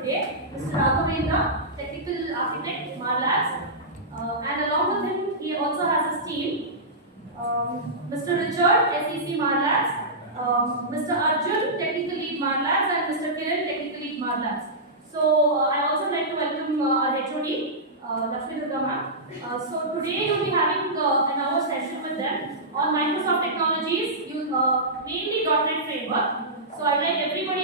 today, Mr. Raghavendra, Technical Architect, Labs, and along with him, he also has his team, Mr. Richard, SEC Labs, Mr. Arjun, Technical Lead Labs, and Mr. Kiran, Technical Lead Labs. So I also like to welcome our HOD, Lakshmi Durga ma'am. So today we'll be having an hour session with them on Microsoft technologies, mainly .NET framework. So I'd like every one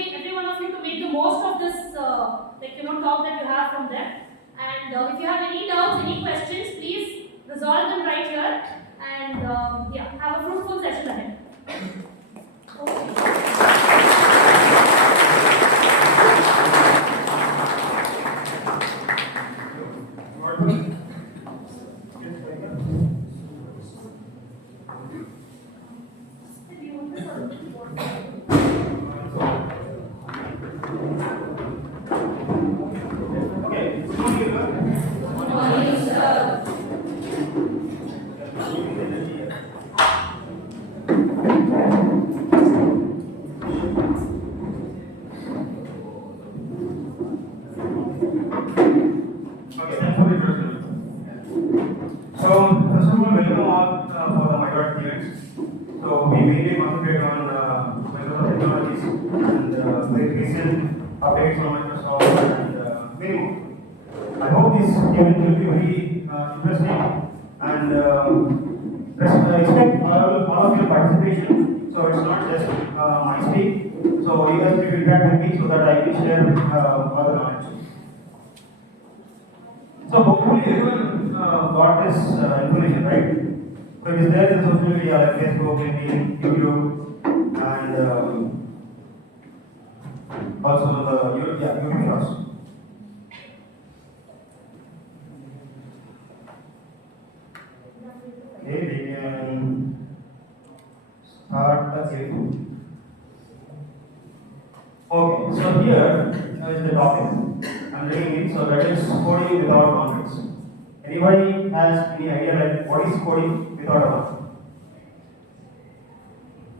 of you to make the most of this talk that you have from them. And if you have any doubts, any questions, please resolve them right here. And have a fruitful session ahead. Updates on Microsoft and many more. I hope this event will be very interesting and expect all of your participation. So it's not just my speak. So you guys will interact with me so that I can share all the knowledge. So hopefully everyone got this information, right? So it is there in social media like Facebook, LinkedIn, YouTube, and also on the YouTube shorts. Okay, we can start the video. Okay, so here is the topic. I'm reading it, so that is coding without boundaries. Anybody has any idea like what is coding without a boundary?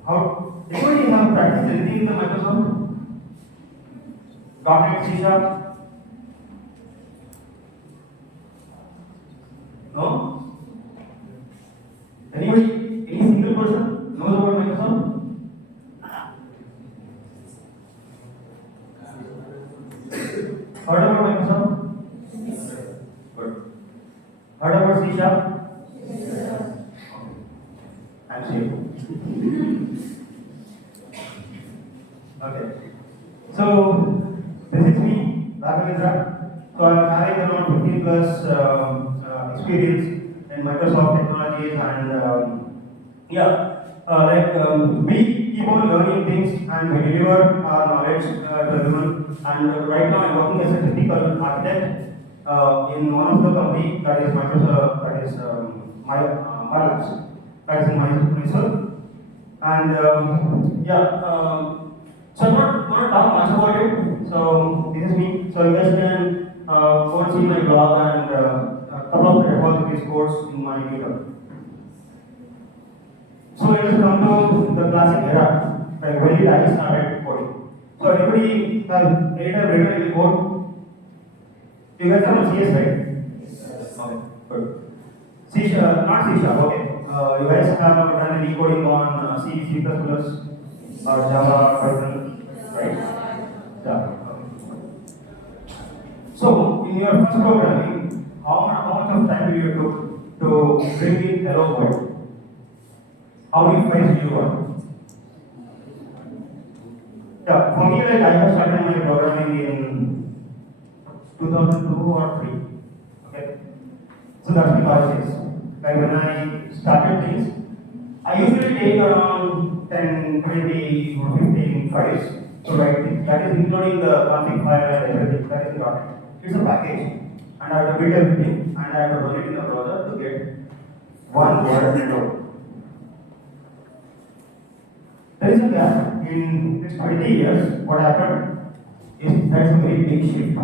How? Anybody have practiced anything in the Microsoft? .NET, C#? No? Anybody? Any single person knows about Microsoft? Heard about Microsoft? Good. Heard about C#? I'm safe. Okay. So this is me, Raghavendra. So I'm having around 15 plus experience in Microsoft technologies and we keep on learning things and we deliver our knowledge to everyone. And right now I'm working as a technical architect in one of the company that is Microsoft, that is MyLabs, that is in Mysore. And so I'm not going to talk much about it. So this is me. So you guys can go and see my blog and a couple of repositories course in my GitHub. So let us come to the classic era, like when did I started coding. So anybody have written any code? You guys are on CS, right? Yes. Okay, good. C#, not C#, okay. You guys have done any coding on C, C++, or Java, Python, right? Yeah. So in your first programming, how much of time do you took to bring in hello world? How many files do you want? Yeah, for me, like I have started my programming in 2002 or 3. Okay, so that's the college days. Like when I started things, I usually take around 10, 20, or 15 files to write things. That is including the config file and everything. That is not it. It's a package, and I have to build everything, and I have to run it in the browser to get one word out. There is a gap in next 20 years. What happened is that's a very big shift.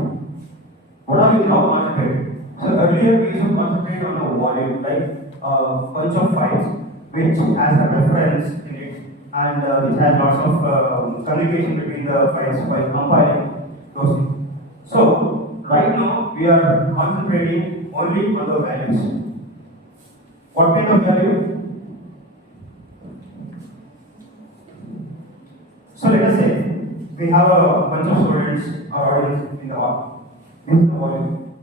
What are we now concentrating? So earlier we used to concentrate on a volume, like a bunch of files which has a reference in it and which has lots of communication between the files while compiling those things. So right now we are concentrating only on the values. What kind of value? So let us say we have a bunch of students or audience in the hall. This is the volume.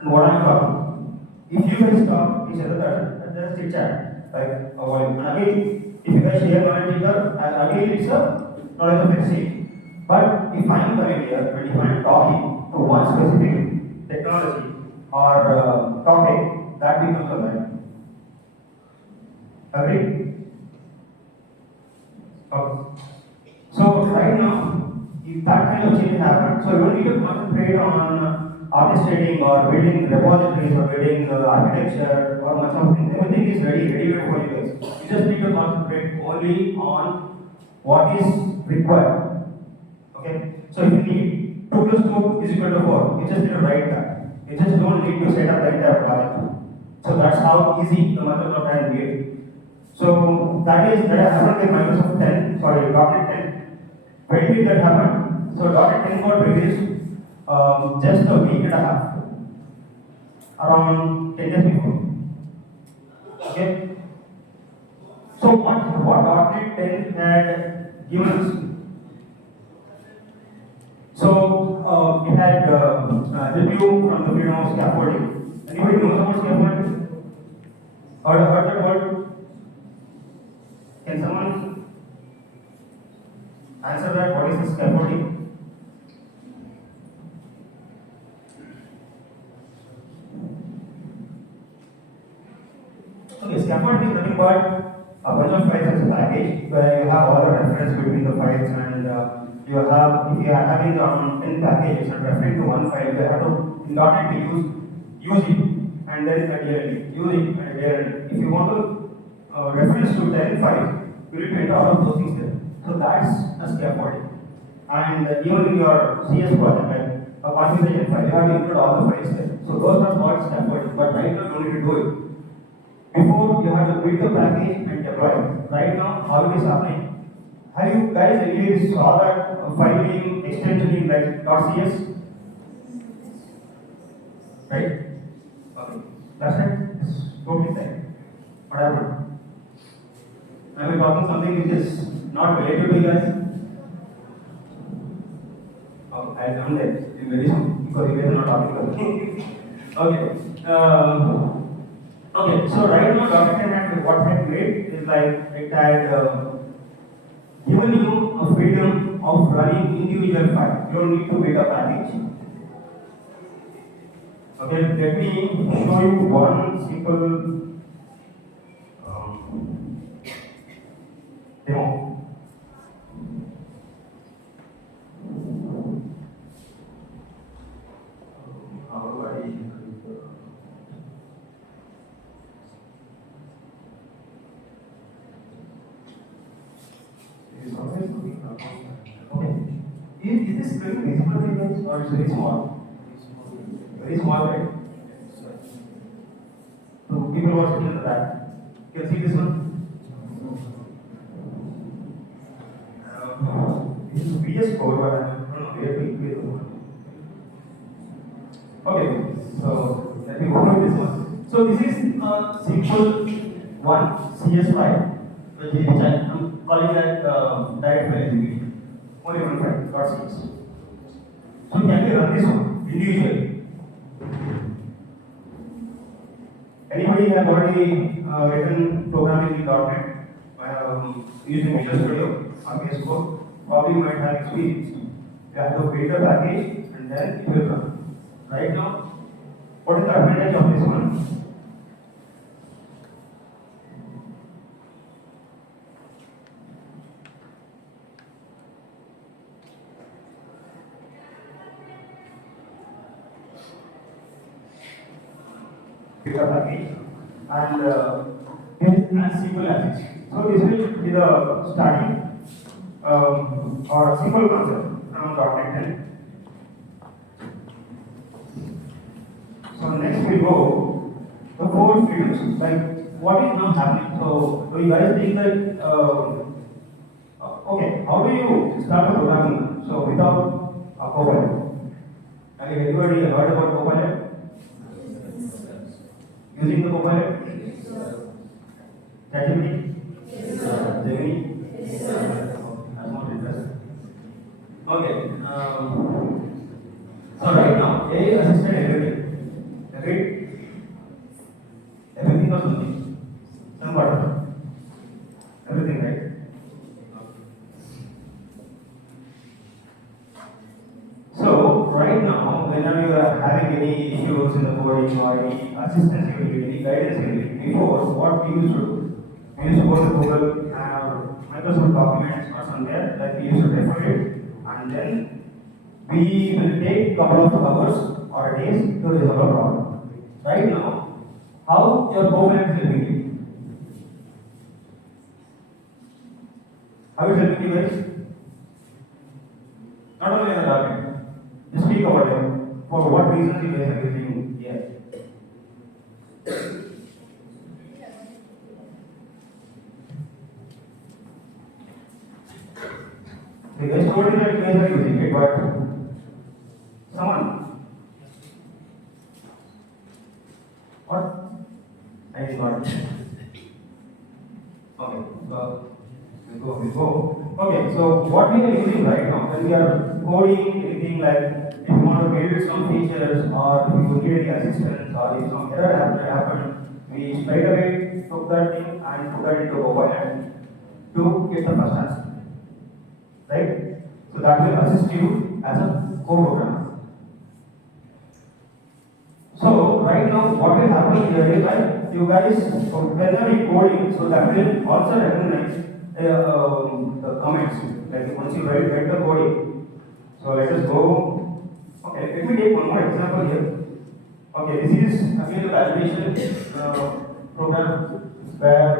And what I'm talking. If you guys talk each other, just chit chat, like a volume. And again, if you guys share knowledge each other, again it's a knowledge of exchange. But if I am coming here and if I am talking to one specific technology or topic, that becomes a value. Agree? Okay. So right now, if that kind of change happens, so you don't need to concentrate on orchestrating or building repositories or building architecture or much of things. Everything is ready for you guys. You just need to concentrate only on what is required. Okay. So if you need 2 plus 2 is equal to 4, you just need to write that. You just don't need to set up the entire project. So that's how easy the method of time is. So that happened with Microsoft 10, sorry, .NET 10. When did that happen? So .NET 10 got released just a week and a half, around 10 days before. Okay. So what .NET 10 had given us? So it had the view from the freedom of scaffolding. Anybody knows about scaffolding? Heard that word? Can someone answer that? What is the scaffolding? Okay, scaffolding is nothing but a bunch of files as a package where you have all the reference between the files and you have, if you are having around 10 packages and referring to one file, you have to, in .NET to use it and then adherently, use it and adherently. If you want to reference to 10 files, you need to enter all of those things there. So that's a scaffolding. And even in your CS project, like a configuration file, you have to include all the files there. So those are called scaffolding, but right now you don't need to do it. Before you have to build the package and deploy it. Right now, how it is happening? Have you guys really saw that file being extension in like .cs? Right? Okay. That's it. It's totally fine. What happened? Am I talking something which is not related to you guys? Oh, I'll come there in very soon because you guys are not talking about me. Okay. Okay, so right now .NET had what had made is like it had given you a freedom of running individual files. You don't need to build a package. Okay, let me show you one simple demo. How do I? Okay. Is this screen visible to you guys or it's very small? Very small, right? So people who are sitting in the back, you can see this one. This is VS Code, but I don't know where to increase the one. Okay, so let me open this one. So this is a simple one CS file, which I'm calling that direct file execution. Only one file, .cs. So can we run this one individually? Anybody have already written programming in .NET? Using Visual Studio or VS Code? Probably might have experience. You have to create a package and then it will run. Right now, what is the advantage of this one? Create a package and this is as simple as this. So this will be the starting or simple concept from .NET 10. So next we go the 4 freedoms. Like what is now happening? So do you guys think that okay, how do you start a programming? So without Copilot. Have anybody heard about Copilot? Using the Copilot? ChatGPT? Gemini? That's not interesting. Okay. So right now, AI assisted everything. Agreed? Everything or something? Some part of it. Everything, right? So right now, whenever you are having any issues in the coding or any assistance you need, any guidance you need, before what we used to do, we used to go to Google, have Microsoft documents or somewhere that we used to refer it, and then we will take couple of hours or days to resolve a problem. Right now, how your Copilot is helping you? How is it helping you guys? Not only in the document. Just speak about it. For what reasons you guys are using AI? The guys told me that you guys are using it, but someone. What? I did not. Okay, we go. Okay, so what we are using right now, when we are coding anything like if you want to build some features or if you need any assistance or if some error happened, we straight away took that thing and put that into Copilot to get the first answer. Right? So that will assist you as a co-programmer. So right now what will happen here is like you guys whenever you coding, so that will also recognize the comments. Like once you write the coding. So let us go. Okay, let me take one more example here. Okay, this is again the validation program where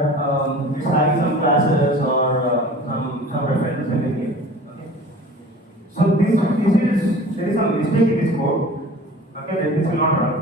it's having some classes or some references and everything. Okay. So this is there is some mistake in this code. Okay, that this will not run.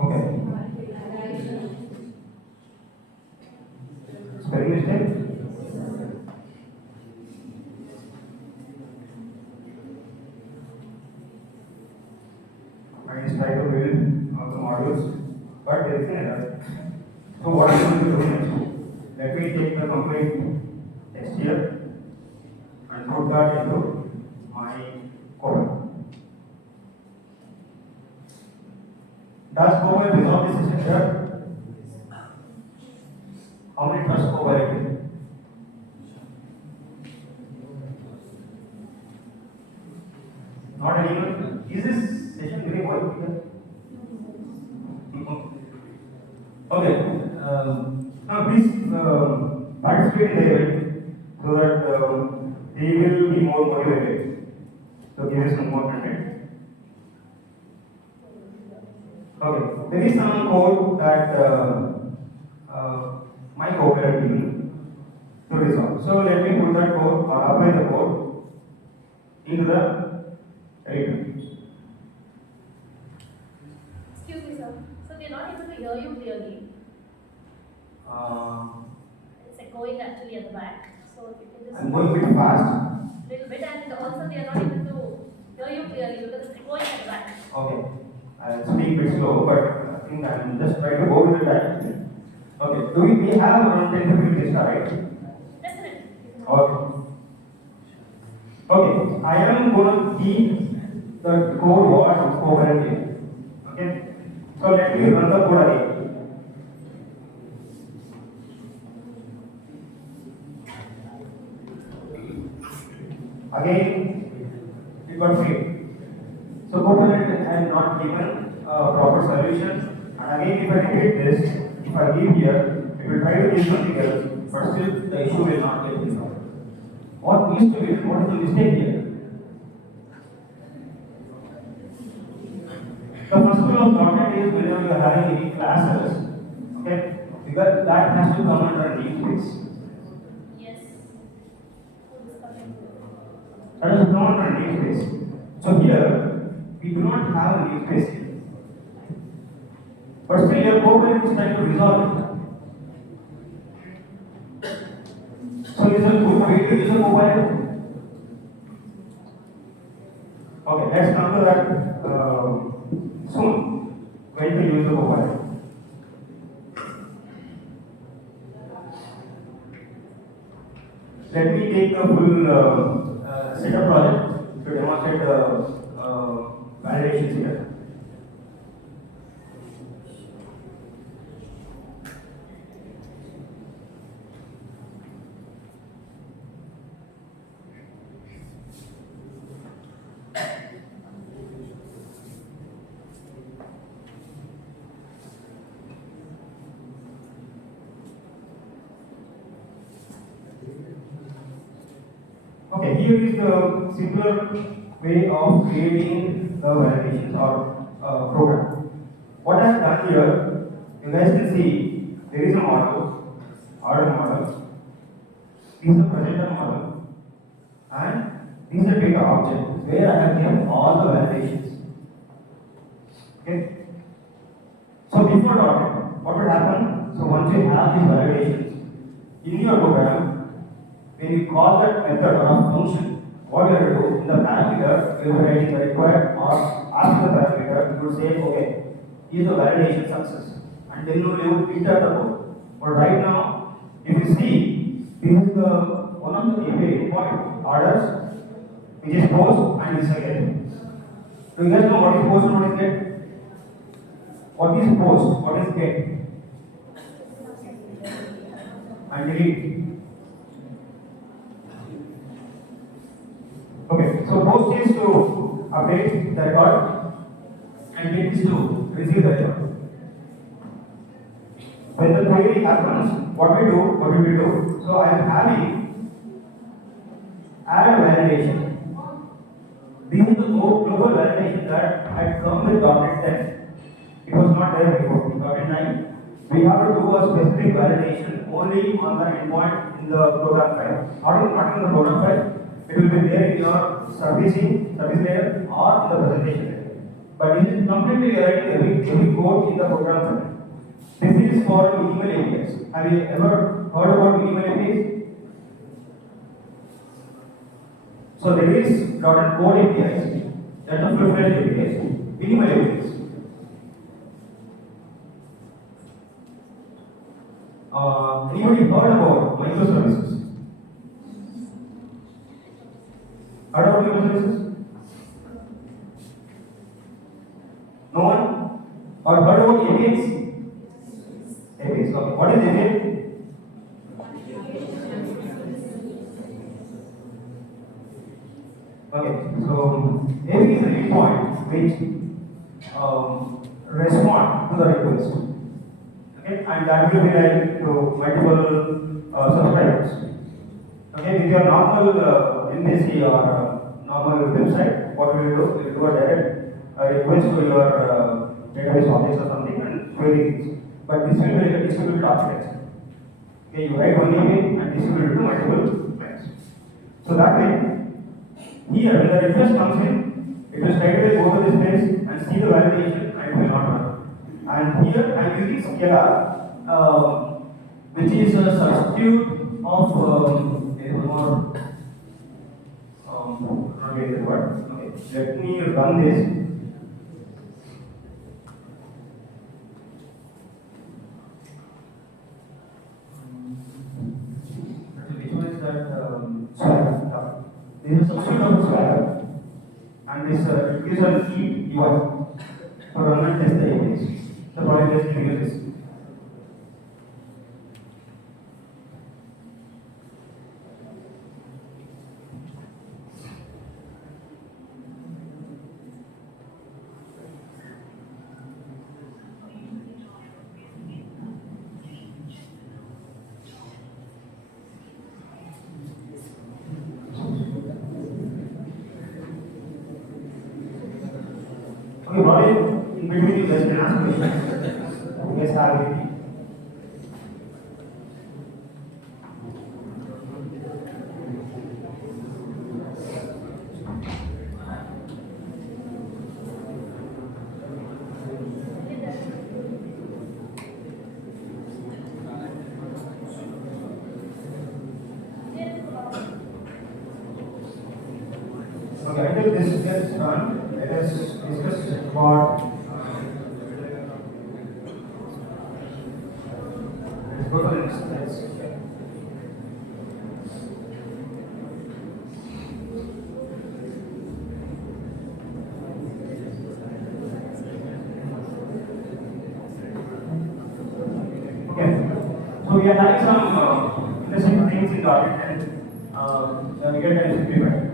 Okay. Spelling mistake? I just try to build all the modules, but there is an error. So what I'm going to do next? Let me take the complete text here and put that into my code. Does Copilot resolve this error? How many trust Copilot? Not anyone? Is this session very work here? Okay. Now please participate in the event so that they will be more motivated. So give us some more content. Okay. There is some code that my Copilot given to resolve. So let me put that code or apply the code into the editor. Excuse me, sir. So we are not able to hear you clearly. It's echoing actually at the back. So if you can just I'm going a bit fast. little bit, and also they are not able to hear you clearly because it's echoing at the back. Okay. I'll speak a bit slow, but I think I'm just trying to go with the time. Okay. Do we have around 10 to 15 minutes, right? Definitely. Okay. Okay. I am going to keep the code what Copilot is. Okay. So let me run the code again. Again, it got failed. So Copilot has not given a proper solution. And again, if I repeat this, if I give here, it will try to give something else, but still the issue will not get resolved. What needs to be done? What is the mistake here? The first rule of .NET is whenever you are having any classes, okay, because that has to come under namespace. Yes. That is come under namespace. So here we do not have a namespace here, but still your program is trying to resolve it. So is a good way to use a mobile? Okay, let's come to that soon. When to use the mobile? Let me take the full setup project to demonstrate the validations here. Okay, here is the simpler way of creating the validations or program. What I have done here, you guys can see there is a model, order model, this is a presenter model, and this is a data object where I have given all the validations. Okay. So before .NET, what would happen? So once you have these validations in your program, when you call that method or a function, what you have to do in the parameter, you will write the required or ask the parameter, you would say, okay, is the validation success, and then you will enter the code. But right now, if you see, this is the one of the API endpoint orders, which is post and is a get. Do you guys know what is post and what is get? What is post? What is get? And delete. Okay, so post is to update the record and get is to receive the record. When the query happens, what we do? So I am having add validation. This is the global validation that had come with .NET 10. It was not there before. In .NET 9, we have to do a specific validation only on the endpoint in the program file. Not in the program file. It will be there in your service layer or in the presentation layer. But this is completely writing every code in the program file. This is for minimal APIs. Have you ever heard about minimal APIs? So there is .NET Core APIs, that are full-fledged APIs, minimal APIs. Anybody heard about microservices? Heard about microservices? No one? Or heard about APIs? APIs. Okay. What is API? Okay. So API is an endpoint which respond to the request. Okay, and that will be like to multiple subscribers. Okay, with your normal MVC or normal website, what will you do? You will do a direct request to your database objects or something and query things. But this will be like a distributed architecture. Okay, you write one API and distribute it to multiple clients. So that way, here when the request comes in, it will straight away go to this place and see the validation and it will not run. And here I am using Scala, which is a substitute of more. Not getting the word. Okay, let me run this. Which one is that? Swagger. This is a substitute of Swagger, and this gives a key UI for run and test the APIs. The project is giving this. Okay, probably in between you guys can ask questions. You guys have it. Okay, until this gets done, let us discuss about. Let's go to the next slide. Okay, so we are having some interesting things in the audit and we get time simplified.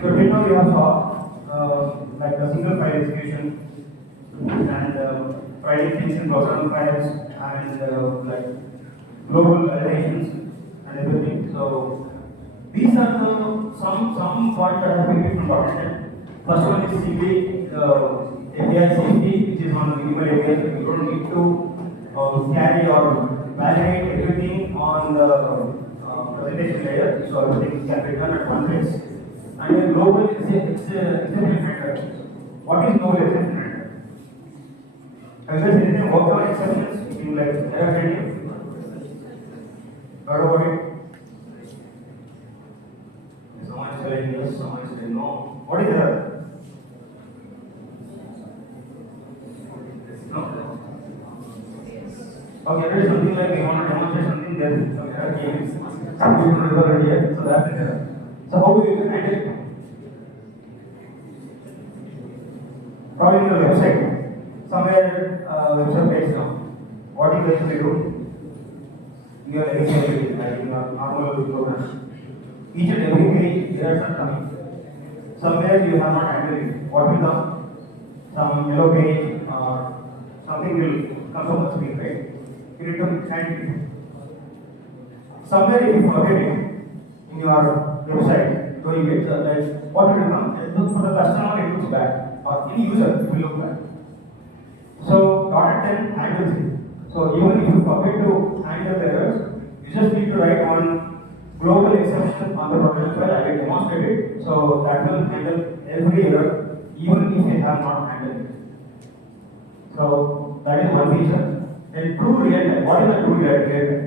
So till now we have saw like the single file execution and writing things in program files and like global validations and everything. So these are the some points that have been picked from document. First one is simply API safety, which is on the minimal API. You don't need to carry or validate everything on the presentation layer, so everything can be done at one place. And then global exception handler. What is global exception handler? Have you guys anything worked on exceptions in like error handling? Heard about it? Someone is saying yes, someone is saying no. What is error? No. Okay, there is something like we want to demonstrate something there. Some error came. Some people are already here, so that's an error. So how do you handle it? Probably in the website. Somewhere website page now. What you guys will do? You are initially like in a normal program. Each and every page errors are coming. Somewhere you have not handled it. What will come? Some yellow page or something will come from the screen, right? You need to handle it. Somewhere if you forget it in your website, so you get like what will come? For the customer it looks bad, or any user it will look bad. So .NET 10 handles it. So even if you forget to handle the errors, you just need to write one global exception on the program file. I will demonstrate it. So that will handle every error, even if you have not handled it. So that is one feature. Then true real time. What is the true real time?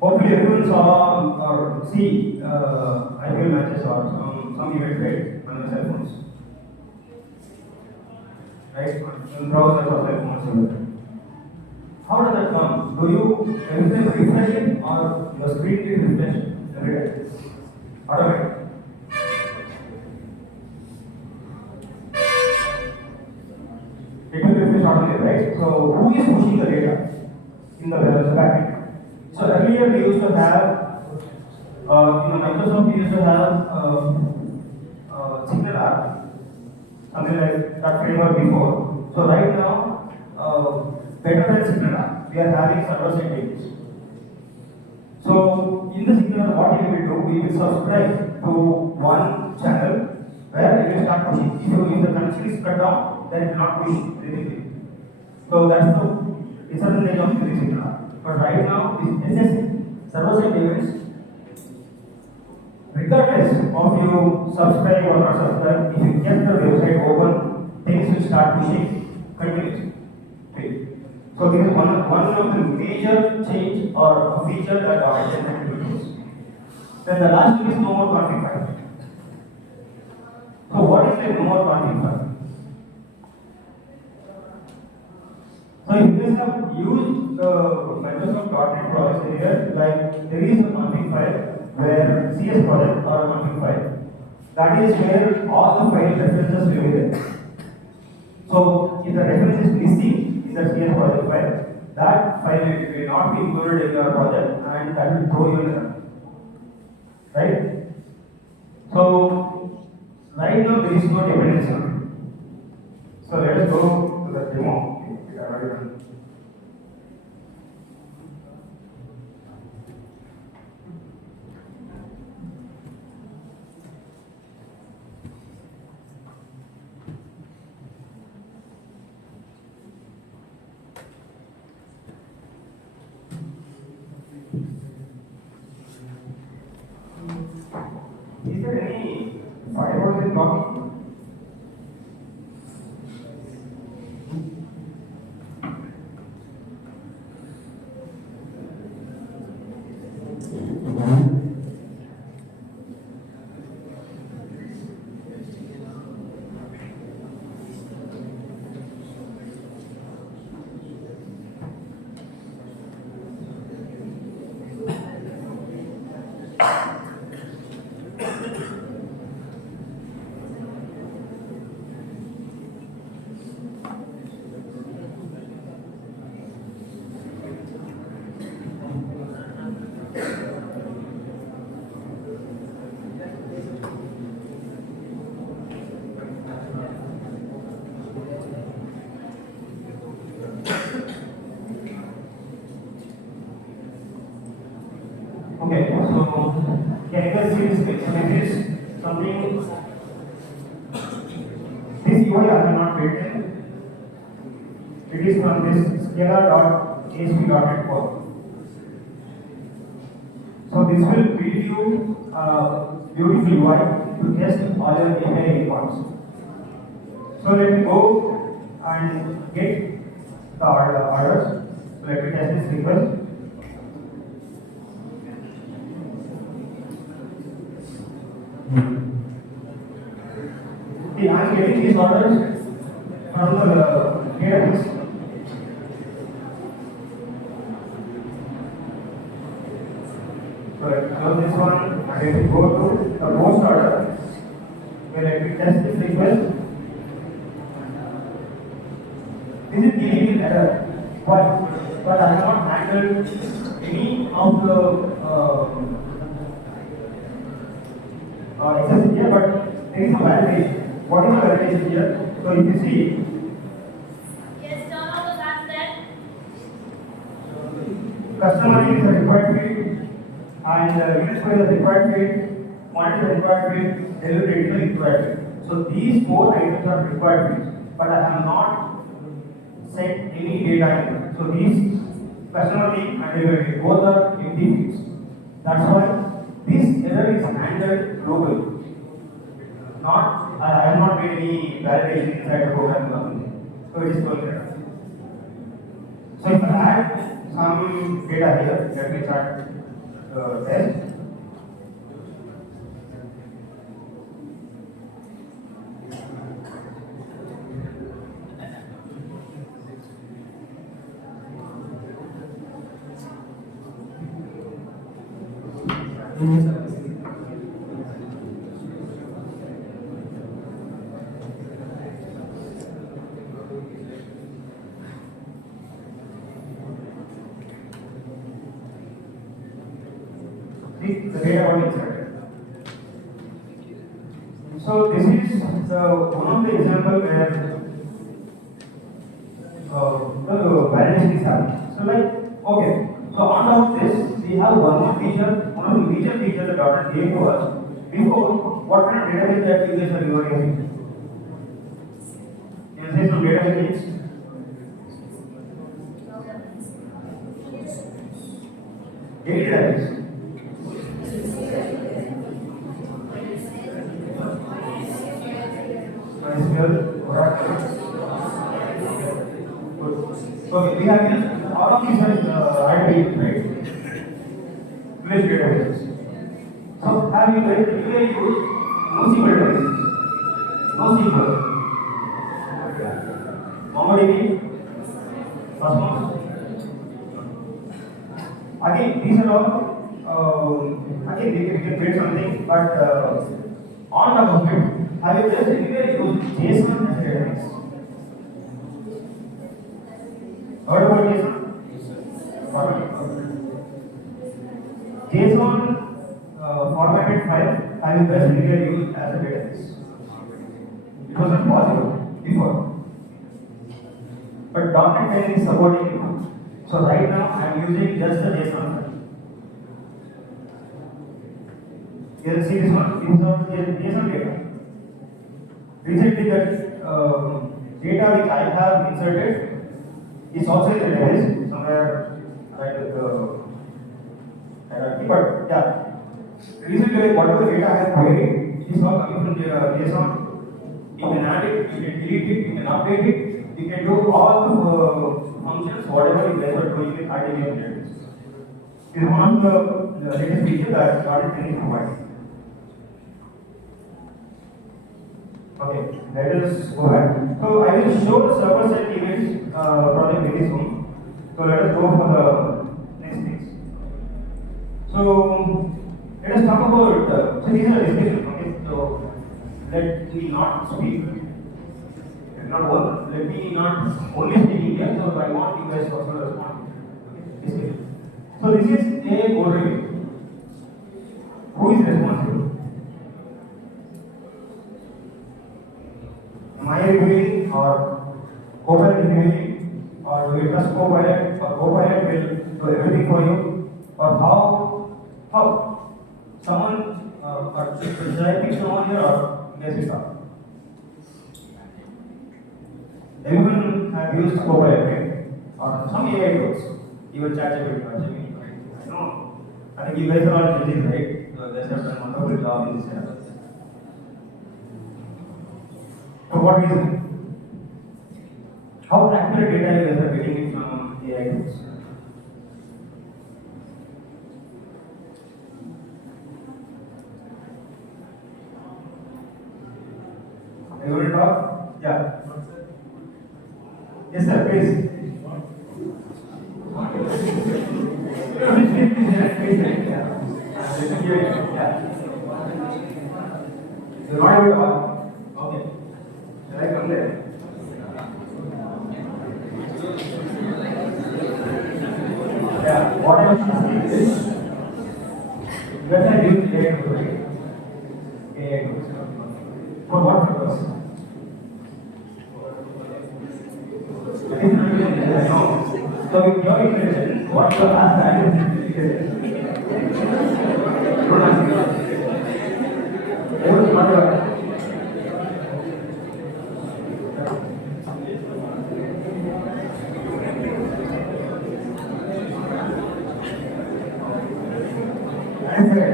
Hopefully everyone saw or see IPL matches or some events, right, on the cell phones. Right? On browsers or cell phones. How does that come? Do you every time refresh it or your screen is refreshed every day? Automatic. It will refresh automatically, right? So who is pushing the data in the backend? So earlier we used to have, in Microsoft we used to have Signal app, something like that framework before. So right now, better than Signal app, we are having server-side tables. So in the Signal, what we will do, we will subscribe to one channel where it will start pushing. If the connection is cut down, then it will not push anything. So that's the disadvantage of using Signal app. But right now, this SS server-side events, regardless of you subscribe or not subscribe, if you get the website open, things will start pushing continuously. Okay. So this is one of the major change or a feature that .NET can introduce. Then the last one is no more config file. So what is the no more config file? So if you guys have used the Microsoft .NET project area, like there is a config file where CS project or a config file. That is where all the file references will be there. So if the reference is missing in the CS project file, that file will not be included in your project and that will throw you in error. Right? So right now there is no dependency on it. So let us go to the demo. Is there any firewall is blocking? Okay, so can you guys see this picture? This is something. This UI I have not written. It is from this scalar.asp.net code. So this will build you a beautiful UI to test all your API reports. So let me go and get the orders. So let me test this request. See, I am getting these orders from the database. So let me close this one and let me go to the post order. Where let me test this request. This is giving me error. Why? But I have not handled any of the access here, but there is a validation. What is the validation here? So if you see, Yes, turn on the MapNet. customer name is a required field, and unit code is a required field, quantity is a required field, delivery date is a required field. So these four items are required fields, but I have not set any data in them. So these customer name and delivery date both are empty fields. That's why this error is handled globally. Not, I have not made any validation inside the program, so it is going there. So if I add some data here, let me start the test. See the data got inserted. So this is the one of the example where the validation is happening. So like, okay, so on top of this, we have one more feature, one of the major features the .NET gave to us. Before, what kind of database that you guys are using? Can you say some database names? Any database? MySQL, Oracle. Good. Okay, we have used all of these IDs, right? Village databases. So have you guys used NoSQL databases? NoSQL. MongoDB, Cosmos. Again, these are all, again, we can create something, but on top of it, have you just anywhere used JSON as a database? Heard about JSON? JSON formatted file, have you just anywhere used as a database? It was not possible before. But .NET 10 is supporting it. So right now I am using just the JSON file. You can see this one, this is not JSON data. Recently that data which I have inserted is also in the database somewhere right at the hierarchy, but yeah. Recently, like whatever data I have queried, it is all coming from the JSON. You can add it, you can delete it, you can update it, you can do all the functions, whatever you guys are doing with artificial intelligence. It is one of the latest features that started training provided. Okay, let us go ahead. So I will show the server side events project very soon. So let us go for the next things. So let us talk about so these are discussions. Okay, so let me not speak. Not work. Let me not only speak India. So I want you guys also to respond. Okay, discussion. So this is a code review. Who is responsible? Am I reviewing or Copilot is reviewing, or do you trust Copilot, or Copilot will do everything for you, or how someone or should I pick someone here or guess it out? Everyone have used Copilot, right? Or some AI tools, even ChatGPT or Gemini. I know. I think you guys are all Gen Zs, right? So they have done a wonderful job in this area. For what reason? How accurate data you guys are getting it from AI tools? Are you going to talk? Yeah. Yes, sir, please. You're not able to talk? Okay. Shall I come there? Yeah, what I was saying is, when I use AI tools, AI tools, for what purpose? No. So with your intelligence, what you ask that is don't ask it. Everyone not your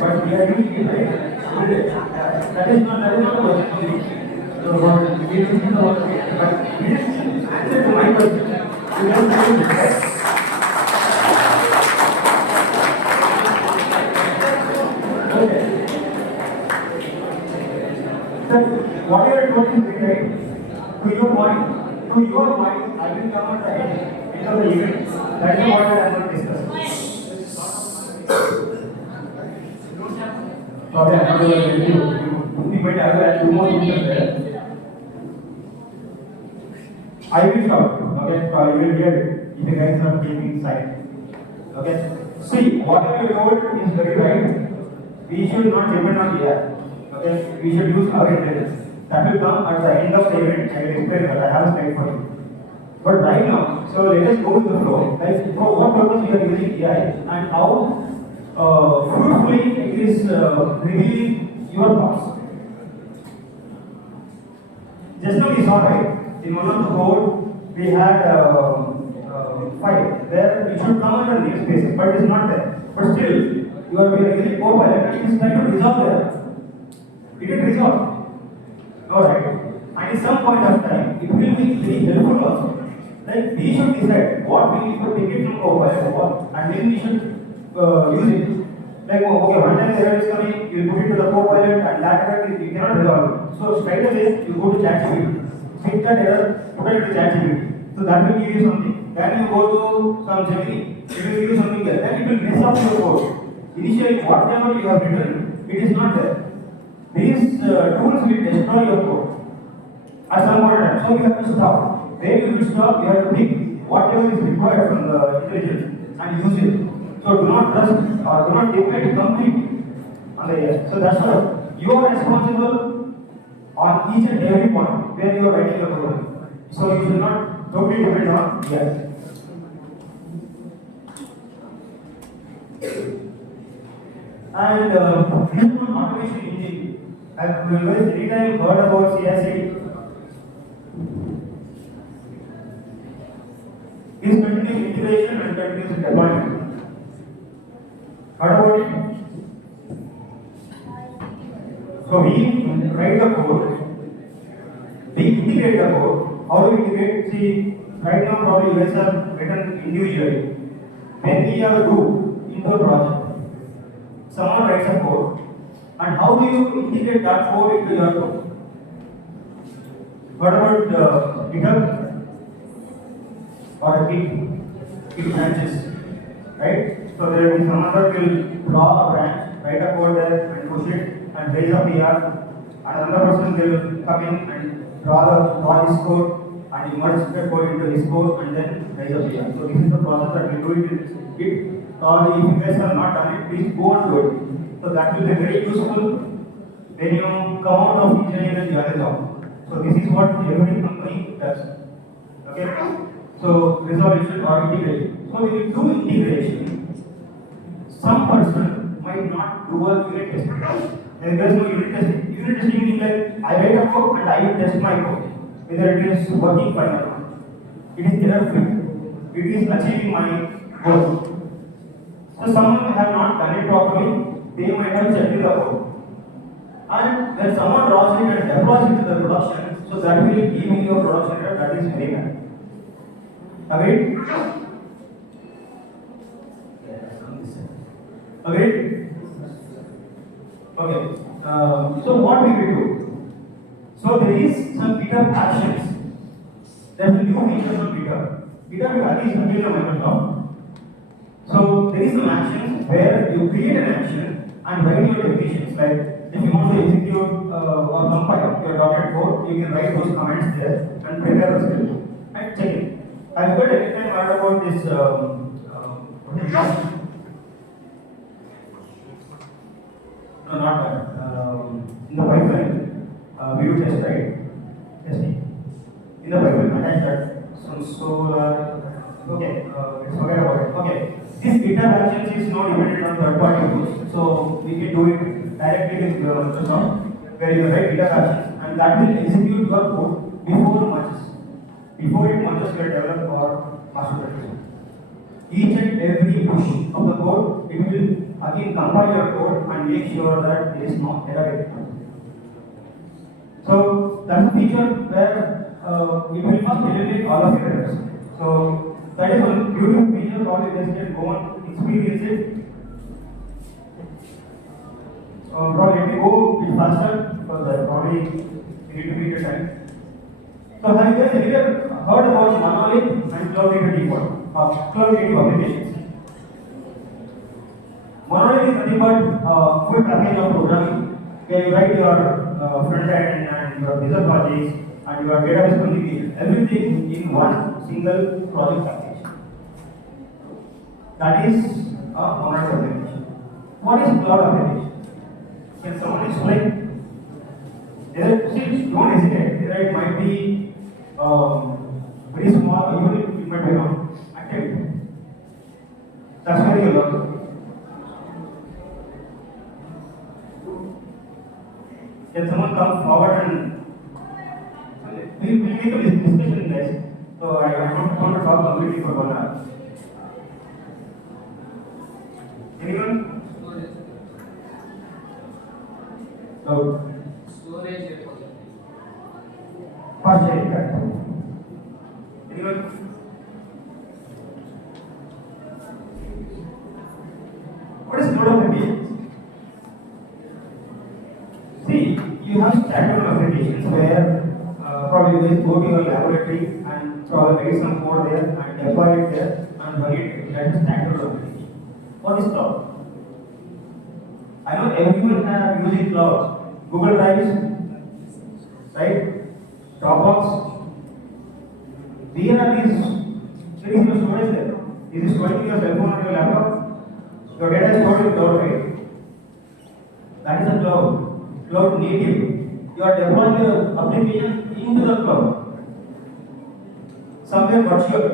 but we are using it, right? That is not the question. So what we need to do, but we didn't answer to my question. You don't know it, right? Okay. So whatever you want to right, to your mind, I will come at the end of the event. That is what I am going to discuss. Okay, I'm going to you might have two more things there. I will stop. Okay, so I will hear it if you guys are keeping side. Okay, see, whatever you told is very right. We should not depend on AI. Okay, we should use our intelligence. That will come at the end of the event. I will explain that. I have a slide for you. But right now, so let us go with the flow. Like, for what purpose we are using AI and how fruitfully it is revealing your thoughts. Just now we saw, right, in one of the code we had file where it should come under namespaces, but it is not there. But still, we are using Copilot, it is trying to resolve there. It will resolve. Alright. And at some point of time, it will be very helpful also. Like, we should decide what we need to take it from Copilot and then we should use it. Like, okay, one time the error is coming, you put it to the Copilot and that error you cannot resolve it. So straight away you go to ChatGPT. Pick that error, put it to ChatGPT. So that will give you something. Then you go to some Gemini, it will give you something else. Then it will mess up your code. Initially, whatever you have written, it is not there. These tools will destroy your code at some point in time. So you have to stop. Where you will stop, you have to pick whatever is required from the intelligence and use it. So do not trust or do not depend completely on the AI. So that's why you are responsible on each and every point where you are writing your program. So you should not totally depend on AI. And this is one automation engine. Have you guys anytime heard about CI/CD? Is continuous integration and continuous deployment. Heard about it? So we write the code, we integrate the code. How do we integrate? See, right now probably you guys are written individually. When we are two into a project, someone writes a code, and how do you integrate that code into your code? What about GitHub or a Git branches, right? So there will be some other will draw a branch, write a code there and push it and raise a PR. Another person will come in and draw his code and immerse the code into his code and then raise a PR. So this is the process that we do it in Git. Or if you guys have not done it, please go and do it. So that will be very useful when you come out of engineering and Java job. So this is what every company does. Okay. So resolution or integration. So when you do integration, some person might not do a unit testing. There is no unit testing. Unit testing means like I write a code and I will test my code whether it is working fine or not. It is error free. It is achieving my goal. So someone have not done it properly. They might have checked the code. And when someone draws it and deploys it to the production, so that will give you your production error. That is very bad. Agreed? Agreed? Okay. So what we will do? So there is some GitHub actions. There is a new feature on GitHub. GitHub is again a Microsoft. So there is some actions where you create an action and write your definitions. Like if you want to execute or compile your .NET code, you can write those comments there and prepare the script and check it. I've heard anytime heard about this. No, not that. In the pipeline, we do test, right? Testing. In the pipeline, attach that some solar. Okay, let's forget about it. Okay, this GitHub actions is not dependent on third-party tools, so we can do it directly with Microsoft, where you write GitHub actions, and that will execute your code before merges, before it merges your develop or master control. Each and every push of the code, it will again compile your code and make sure that there is no error. So that's a feature where it will first eliminate all of your errors. So that is one beautiful feature. Probably you guys can go and experience it. Probably let me go a bit faster because I probably need to beat the time. So have you guys ever heard about monolith and cloud-native default? Cloud-native applications. Monolith is nothing but full package of programming where you write your front end and your business logic and your database communication, everything in one single project package. That is a monolith application. What is cloud application? Can someone explain? See, don't hesitate. It might be very small, even if it might be wrong. Activity. That's where you learn. Can someone come forward and we will make a discussion, guys. So I don't want to talk completely for 1 hour. Anyone? So storage. first check that. Anyone? What is node applications? See, you have standalone applications where probably you guys go to your laboratory and probably write some code there and deploy it there and run it. That is standalone application. What is cloud? I know everyone have using cloud. Google Drive, right? Dropbox. Where are these? There is no storage there. Is it storing in your cell phone or your laptop? Your data is stored in cloud, right? That is a cloud. Cloud native. You are deploying your application into the cloud. Somewhere virtual.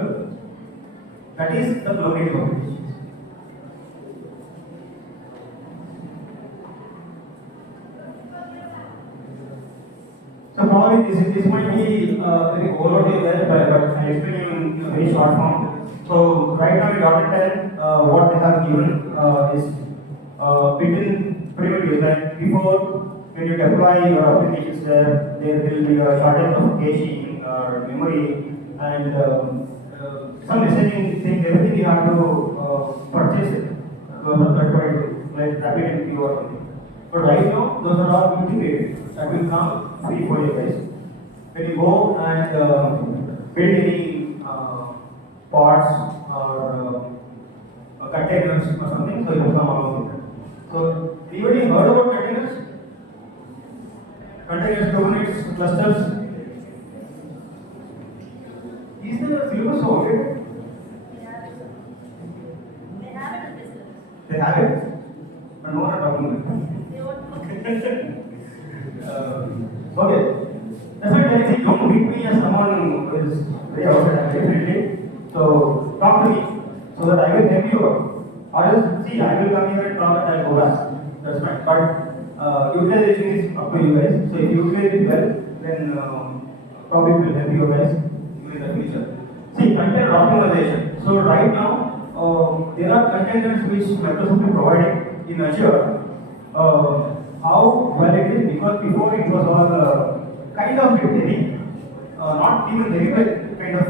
That is the cloud native application. So probably this might be very overloaded there, but I explain in a very short form. So right now in .NET 10, what they have given is written primitives like before when you deploy your applications there will be a shortage of caching or memory and some messaging things, everything you have to purchase it. Third party like RabbitMQ or something. But right now, those are all integrated. That will come free for you guys. When you go and build any pods or containers or something, so it will come along with it. So, anybody heard about containers? Containers, Kubernetes, clusters. Is the syllabus so outdated? They have it in business. They have it, but no one are talking about it. They won't know. Okay. That's why I think don't meet me as someone who is very outside, definitely. So talk to me so that I will help you out. Or else, see, I will come here and talk and I'll go back. That's fine. But utilization is up to you guys. So if you utilize it well, then probably will help you guys in the future. See, container optimization. So right now, there are containers which Microsoft is providing in Azure. How well it is, because before it was all kind of bit heavy, not even heavy, but kind of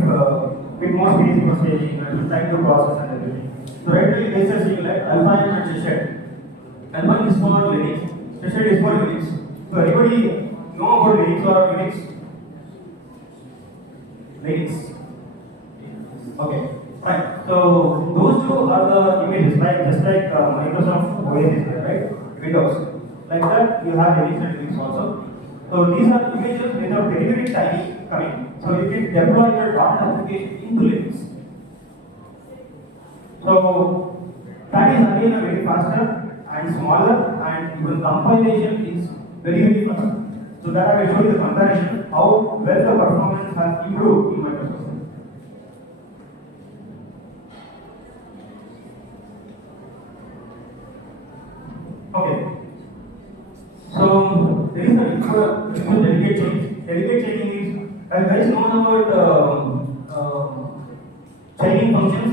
bit more space for staging and time to process and everything. So right now you guys are seeing like Alpha and Chesed. L1 is for Linux, Chesed is for Unix. So anybody know about Linux or Unix? Linux. Okay, fine. So those two are the images, like just like Microsoft OS is there, right? Windows. Like that, you have Linux and Unix also. So these are images which are very, very tiny coming. So you can deploy your .NET application into Linux. So that is again a very faster and smaller, and even compilation is very, very fast. So that I will show you the comparison how well the performance has improved in Microsoft. Okay. So there is a delegate chaining. Delegate chaining is, have you guys known about chaining functions?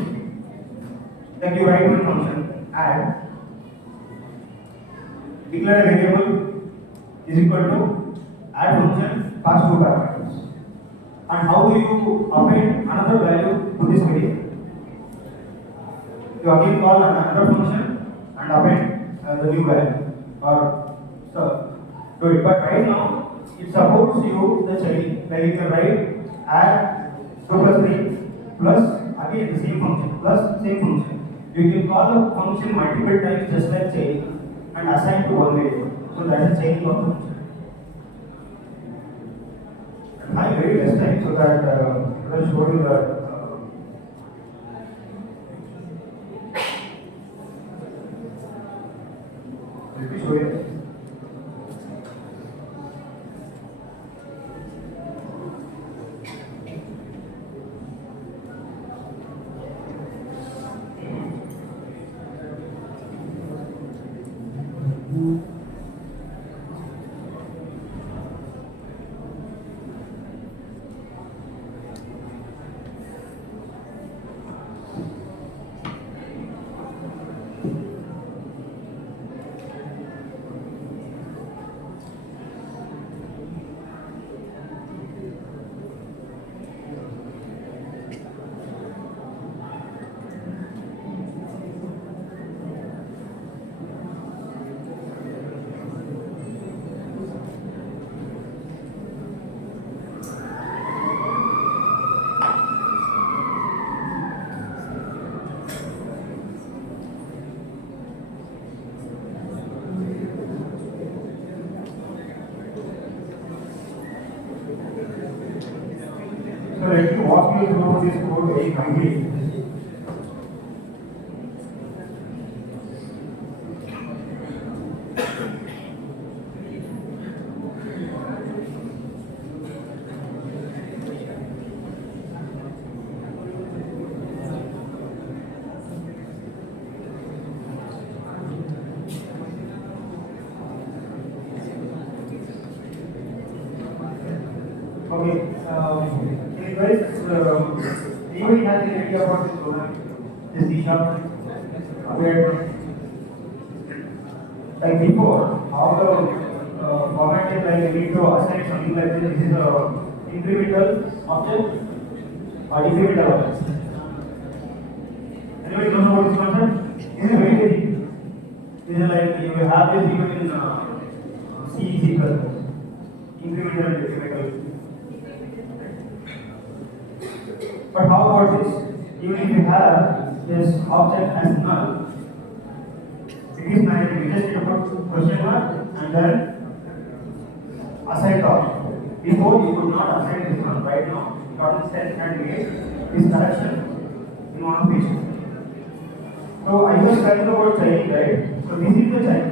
Like you write one function, add, declare a variable is equal to add function, pass two parameters. And how do you append another value to this variable? You again call another function and append the new value or so do it. But right now it supports you the chaining. Like you can write add 2 plus 3 plus again the same function plus same function. You can call a function multiple times just like chaining and assign to one variable. So that is chaining of function. I am very less time so that I will show you that. Let me show you. So let me walk you through this code very quickly. Okay. Guys, anybody has any idea about this program? This C#? Where, like before, how the format is like you need to assign something like this. This is a incremental object or decremental object. Anybody knows about this concept? This is very easy. This is like you have this even in C, C++. Incremental and decremental. But how about this? Even if you have this object as null, it is manageable. You just need to put question mark and then assign the object. Before you could not assign this one. Right now, .NET set and made this collection in one page. So I was telling about child, right? So this is the child.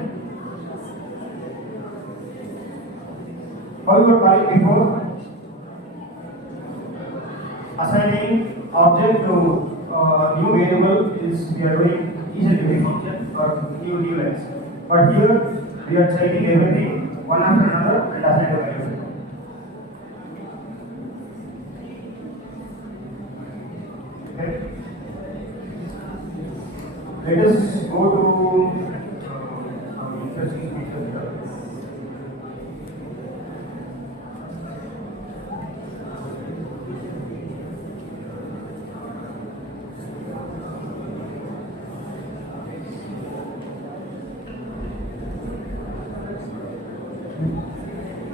How you were calling before? Assigning object to new variable is we are doing each and every function or new lines. But here we are checking everything one after another and assigning the value. Okay. Let us go to interesting features here.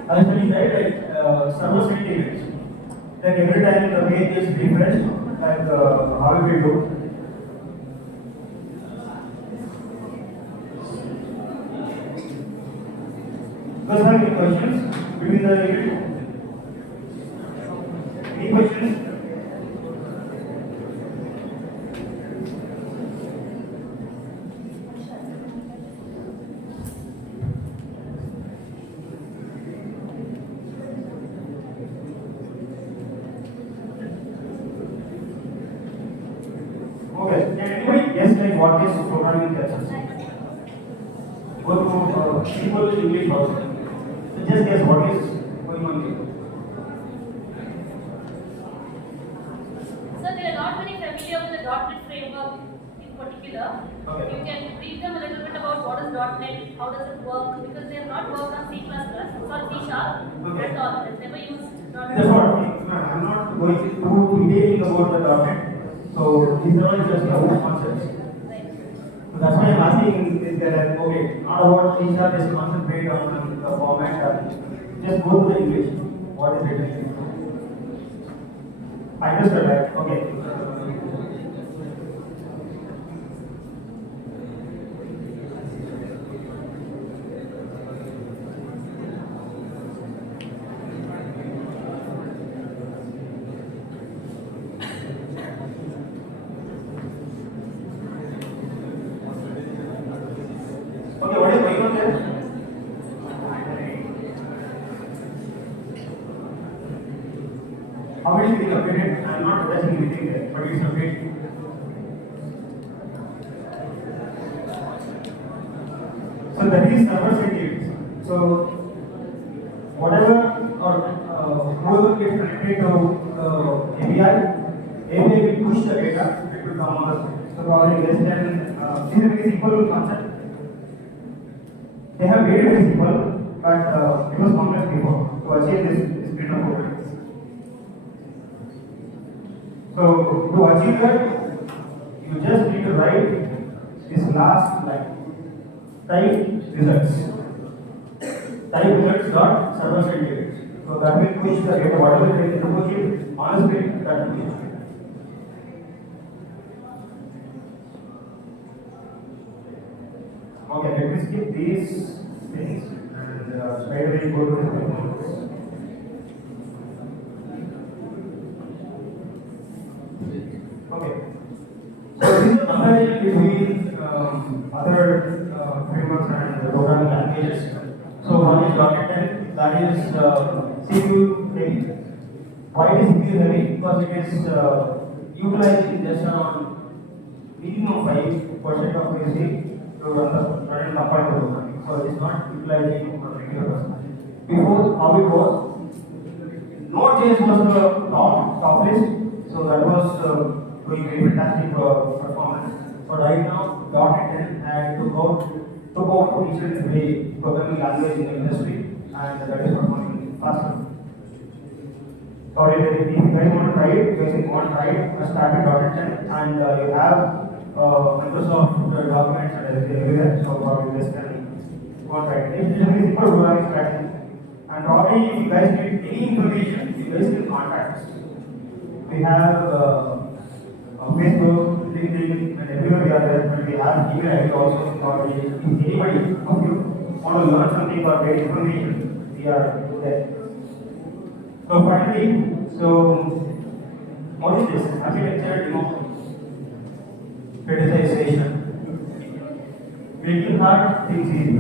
I was telling right, like server side events. Like every time the page is refreshed, like how it will do. Does have any questions between the event? Any questions? Okay, can anybody guess like what is programming concepts? Go to simple English also. So just guess what is going on here. So they are not very familiar with the .NET framework in particular. Okay. You can brief them a little bit about what is .NET, how does it work, because they have not worked on C++, or C Sharp Okay. at all. They've never used That's .NET. what I'm not going to detailing about the .NET. So these are all just the concepts. Right. So that's why I'm asking is that okay, not about C sharp, just concentrate on the format and just go to the English. What is written? I understood that. Okay. Okay, what is going on there? How it is being updated? I'm not touching anything there, but it's updated. So that is server side events. So whatever or whoever gets connected to API will push the data. It will come on. So probably less than this is a very simple concept. They have made it very simple, but it was complex before to achieve this kind of progress. So to achieve that, you just need to write this last line. Type results. Type results dot server side events. So that will push the data whatever it is to push it on a screen that will push. Okay, let me skip these things and straight away go to the performance. Okay. So this is a comparison between other frameworks and programming languages. So one is .NET 10, that is CPU heavy. Why it is CPU heavy? Because it is utilizing just around minimum 5% of memory to run the compile program. So it is not utilizing 20%. Before, how it was, Node.js was the top list, so that was doing very fantastic performance. So right now, .NET 10 had took out each and every programming language in the industry and that is performing faster. So if you guys want to try it, you guys want to try it, start with .NET 10 and you have Microsoft documents and everything everywhere, so probably you guys can go and try it. It's really simple programming strategy. And probably if you guys need any information, you guys can contact us. We have Facebook, LinkedIn, and everywhere we are there, and we have email ID also. Probably if anybody of you want to learn something or get information, we are there. So finally, what is this? Architecture democratization. Making hard things easy.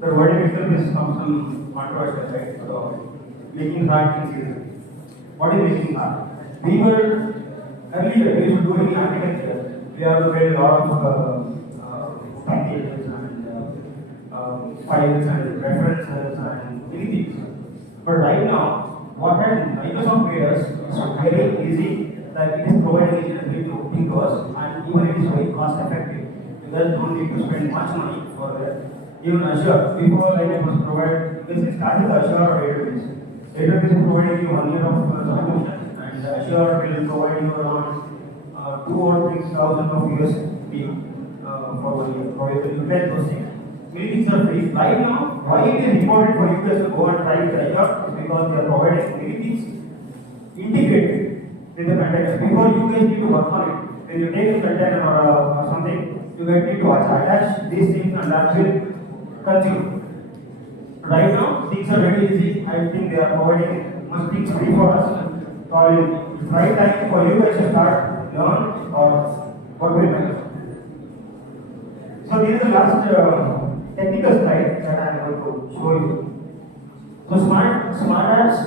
The word itself is some controversial, right? So making hard things easy. What is making hard? We were earlier, we used to do any architecture. We have to build a lot of packages and files and references and many things. But right now, what has Microsoft made us is very easy, that it is providing everything to us, and even it is very cost effective. You guys don't need to spend much money for that. Even Azure, before like it was provided, because it started Azure or AWS. AWS is providing you 1 year of subscription, and Azure will provide you around 2 or 3,000 of USD for 1 year. So you will utilize those things. Many things are free. Right now, why it is important for you guys to go and try with Azure is because they are providing many things integrated with the containers. Before you guys need to work on it, when you take a container or something, you guys need to attach these things and that will consume. Right now, things are very easy. I think they are providing much things free for us. So it's right time for you guys to start, learn, or work with Microsoft. So this is the last technical slide that I am going to show you. So smart apps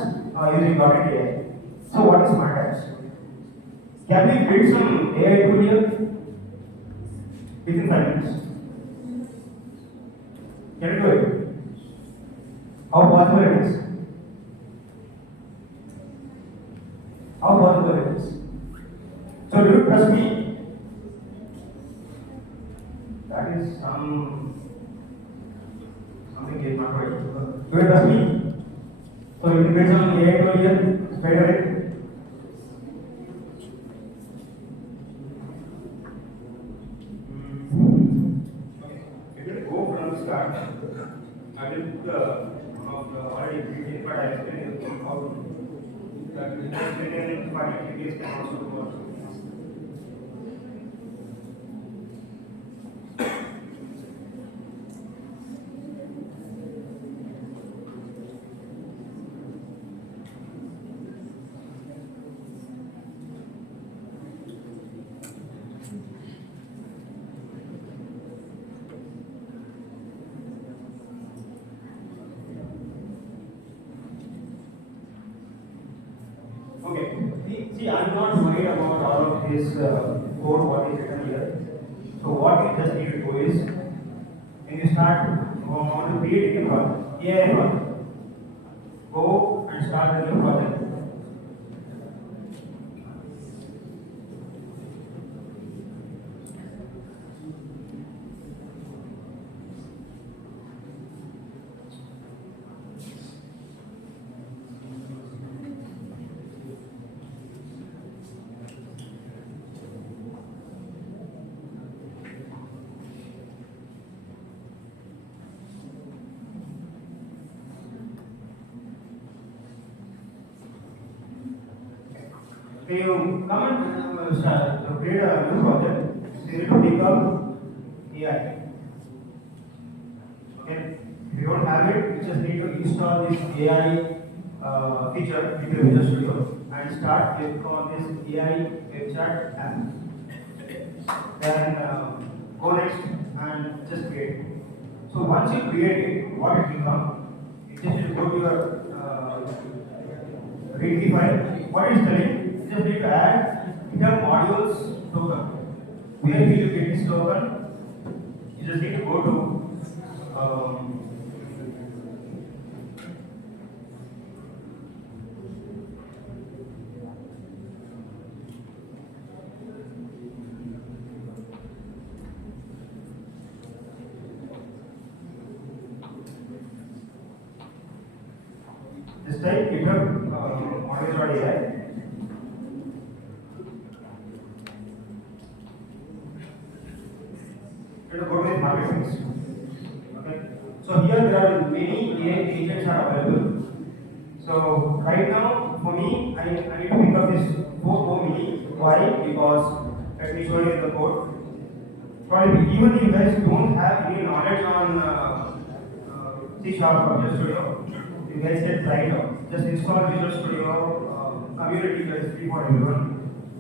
using .NET AI. So what is smart apps? Can we build some AI tool here within 5 minutes? Can we do it? How possible it is? How possible it is? So do you trust me? That is something is not right. Do you trust me? So you can build some AI tool here straight away. Go from the start. I will put already written, but I explain how that written by activities can also work. Okay. See, I'm not worried about all of this code, what is written here. So what you just need to do is, when you start want to create a new project, AI project, go and start a new project. So you come and start to create a new project. So you need to pick up AI. Okay. If you don't have it, you just need to install this AI feature into your Visual Studio and start click on this AI web chat app. Then go next and just create it. So once you create it, what it will come? You just need to go to your readme file. What is telling? You just need to add GitHub modules token. Where will you get this token? You just need to go to This type GitHub models.ai. And go to the marketplace. Okay. So here there are many AI agents are available. So right now for me, I need to pick up this 4 mini. Why? Because let me show you the code. Probably even if you guys don't have any knowledge on C# or Visual Studio, you guys can try it out. Just install Visual Studio community that is free for everyone.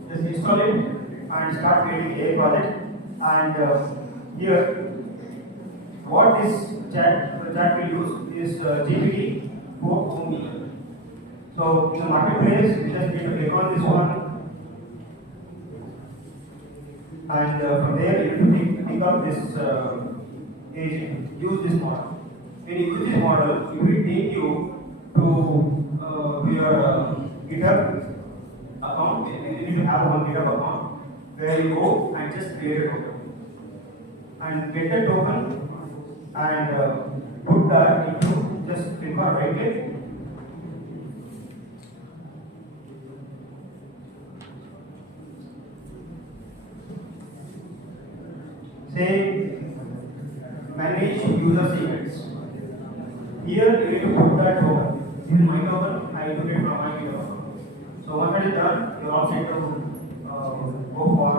Just install it and start creating a project. And here, what this chat will use is GPT 4.0. So in the marketplace, we just need to click on this one. And from there you can pick up this agent, use this model. When you use this model, it will take you to your GitHub account. You need to have one GitHub account where you go and just create a token. And get the token and put that into, just click on right click. Say manage user secrets. Here you need to put that token. This is my token, I took it from my token. So once that is done, you are all set to go for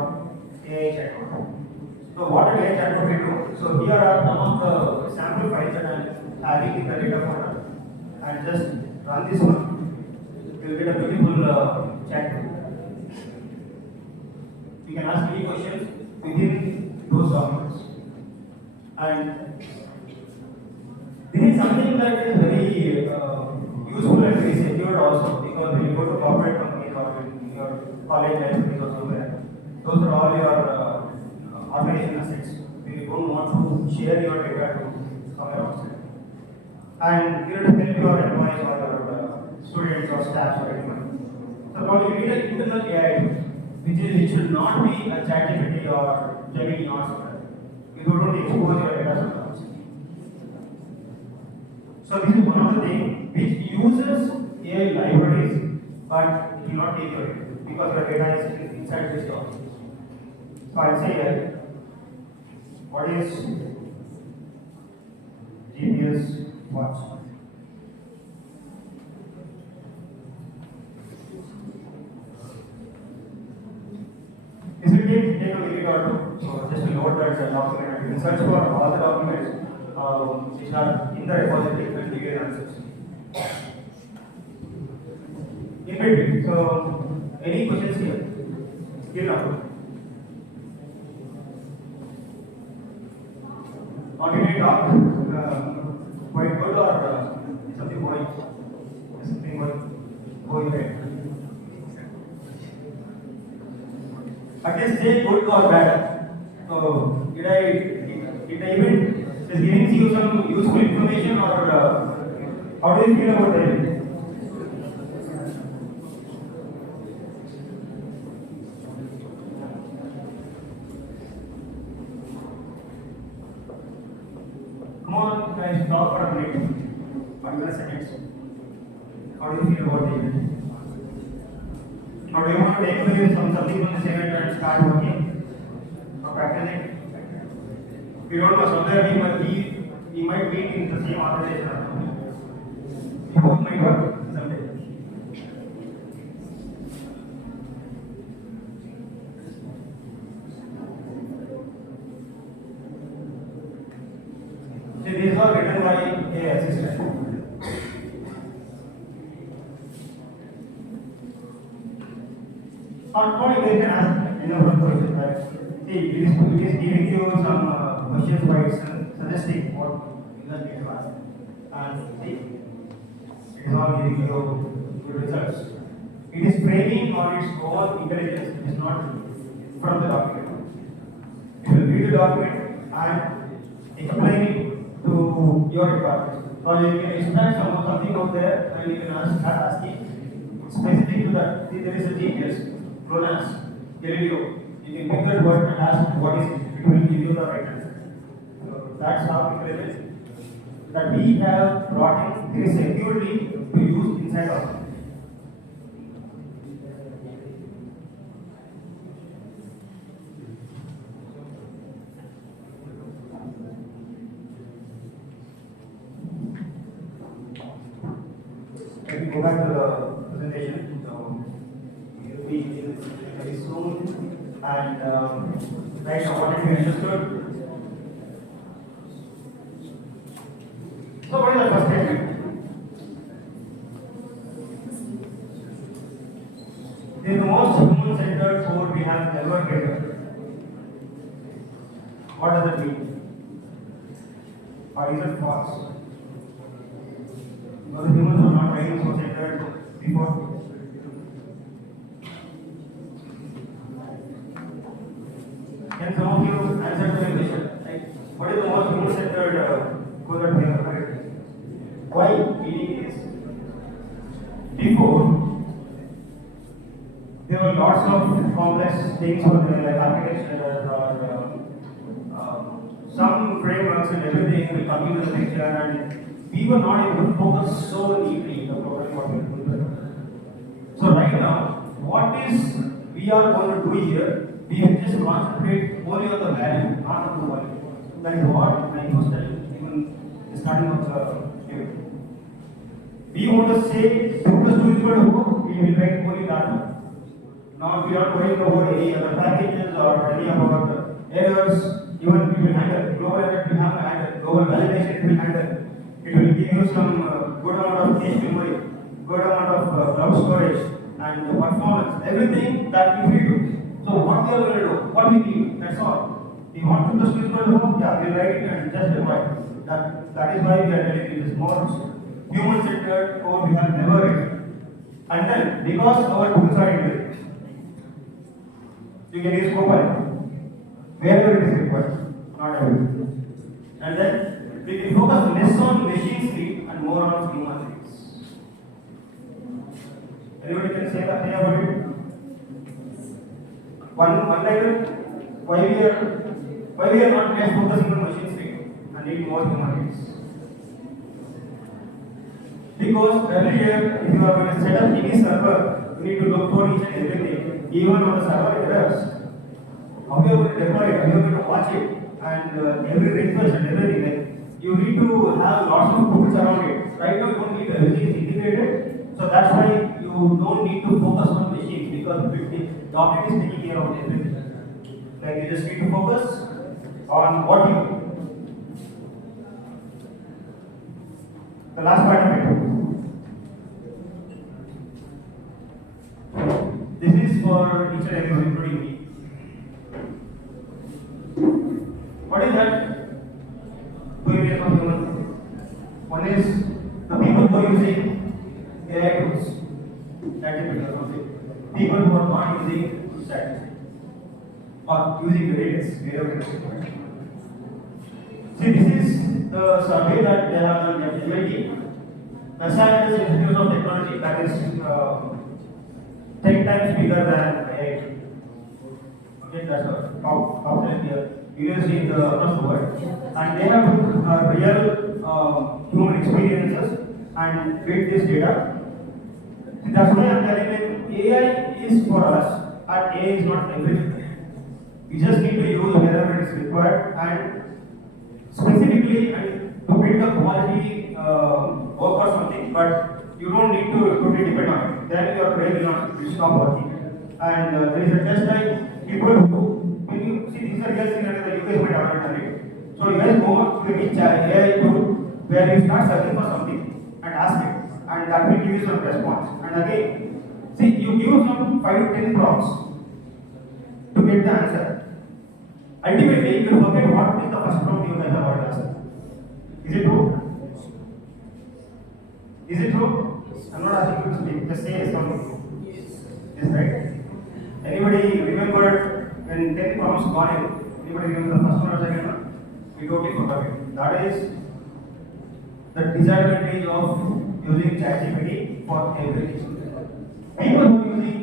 AI chatbot. So what an AI chatbot can do? So here are some of the sample files that I am having in the data folder. And just run this one. You will get a beautiful chat. You can ask any questions within those documents. And this is something that is very useful and very secure also, because when you go to corporate companies or in your college libraries or somewhere, those are all your organization assets. You don't want to share your data to somewhere outside. And you have to help your employees or your students or staff or anyone. So probably you need an internal AI tool, which should not be a ChatGPT or Gemini or something. You don't expose your data sometimes. So this is one of the things which uses AI libraries, but it will not take your data because your data is inside this document. So I'll say here, what is GPS watch? This will take a minute or two. So just to load that document and you can search for all the documents which are in the repository and give you answers. In between. So any questions here? Till now. Or did you talk quite good or something going? Something going right? I can say good or bad. So did I even just giving you some useful information or how do you feel about the event? Come on guys, talk for a minute. 5 seconds. How do you feel about the event? Or do you want to take away something from this event and start working or practicing? We don't know, somewhere we might meet in the same organization. We both might work someday. See, these are written by a assistant. Or you can ask one question, right? See, it is giving you some questions by suggesting what you need to ask. And see, it is all giving you good results. It is training on its own intelligence, it is not from the document. It will read the document and explain it to your department. Or you can extract something out there and you can start asking specific to that. See, there is a GPS. Pronounce, Galileo. You can pick that word and ask what is it. It will give you the right answer. So that's how intelligence that we have brought in very securely to use inside our. Let me go back to the presentation. So, we'll be very soon. And right now, what have you understood? So, what is the first statement? This is the most human-centered code we have ever created. What does it mean? Or is it false? Because humans are not very human-centered before. Can some of you answer to my question? Like, what is the most human-centered code that we have ever created? Why it is? Before, there were lots of complex things for the like architecture or some frameworks and everything will come into the picture, and we were not able to focus so neatly the program what we are doing. So right now, what is we are going to do here? We will just concentrate only on the value, not on the volume. That is what I was telling even starting of the year. We want to say 2 plus 2 is equal to 4, we will write only that one. Now we are going about any other packages or any about errors, even we will handle global error, we have to handle global validation, we will handle. It will give you some good amount of cache memory, good amount of cloud storage, and the performance, everything that we will do. So what we are going to do, what we need, that's all. We want to just use the home, yeah, we write it and just deploy. That is why we are telling you this more human-centered code we have never written. And then because our tools are inbuilt, you can use Copilot wherever it is required, not everywhere. And then we can focus less on machine speed and more on human speed. Anybody can say that thing about it? One liner, why we are not just focusing on machine speed and need more human speed? Because earlier, if you are going to set up any server, you need to look for each and everything, even on the server errors. How you are going to deploy it, how you are going to watch it, and every request and everything. Like, you need to have lots of tools around it. Right now, you don't need everything is integrated, so that's why you don't need to focus on machines because .NET is taking care of everything. Like, you just need to focus on what you do. The last part of it. This is for each and everyone, including me. What is that? Two areas of human. One is the people who are using AI tools. That is because of it. People who are not using statistics or using the data wherever it is required. See, this is the survey that they have done at MIT. Massachusetts Institute of Technology, that is 10 times bigger than IIT. Okay, that's a top 10 university in the across the world. And they have real human experiences and built this data. See, that's why I'm telling you, AI is for us, and AI is not everything. We just need to use wherever it is required, and specifically and to build a quality work or something, but you don't need to totally depend on it. Then your brain will stop working. And there is a test like people who, when you see these are real scenarios that you guys might have done it. So you guys go to any AI tool where you start searching for something and ask it, and that will give you some response. And again, see, you give some 5 to 10 prompts to get the answer. Ultimately, you forget what is the first prompt you guys have already asked. Is it true? Is it true? I'm not asking you to speak. Just say something. Yes, right? Anybody remember when 10 prompts gone in? Anybody remember the first one or second one? We totally forgot it. That is the disadvantage of using ChatGPT for everything. People who are using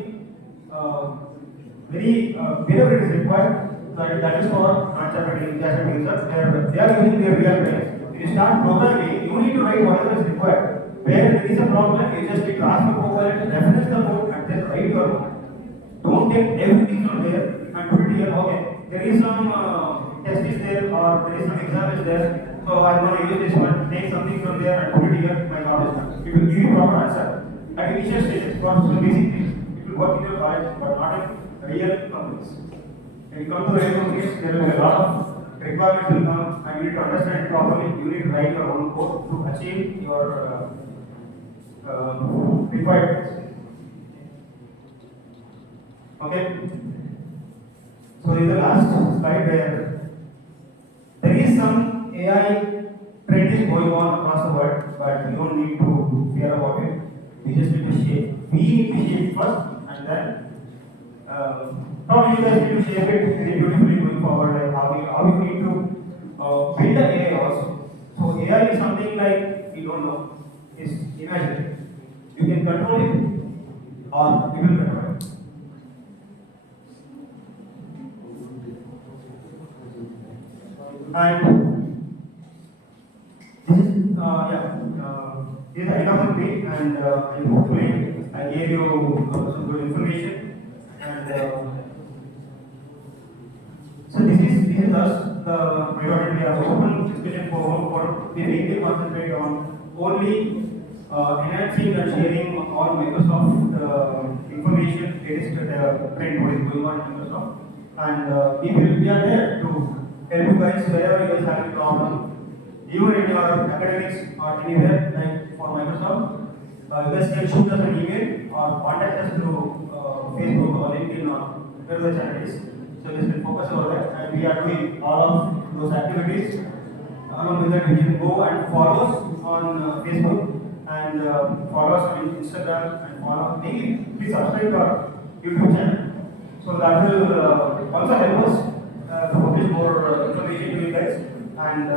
wherever it is required, that is for ChatGPT user, they are using their real brains. When you start programming, you need to write whatever is required. Where there is a problem, you just need to ask the co-pilot, reference the code, and then write your code. Don't take everything from there and put it here. Okay, there is some test is there or there is some exam is there. So I'm going to use this one. Take something from there and put it here. My job is done. It will give you proper answer. At initial stages, for some basic things, it will work in your college, but not in real companies. When you come to real companies, there will be a lot of requirements will come, and you need to understand it properly. You need to write your own code to achieve your required. Okay. So in the last slide where there is some AI trend is going on across the world, but you don't need to fear about it. We just need to shape. We need to shape first, and then probably you guys need to shape it very beautifully going forward. Like how you need to build the AI also. So AI is something like you don't know. It's imaginary. You can control it, or you will control it. And this is this is the end of the page, and hopefully I gave you some good information. And so this is us. The MyDotNet, we have open discussion for we mainly concentrate on only enhancing and sharing all Microsoft information, latest trend what is going on in Microsoft, and we are there to help you guys wherever you guys have a problem, even in your academics or anywhere like for Microsoft. You guys can shoot us an email or contact us through Facebook or LinkedIn or wherever the channel is. So just can focus over that, and we are doing all of those activities. Along with that, you can go and follow us on Facebook and follow us on Instagram and follow me. Please subscribe to our YouTube channel. So that will also help us to publish more information to you guys, and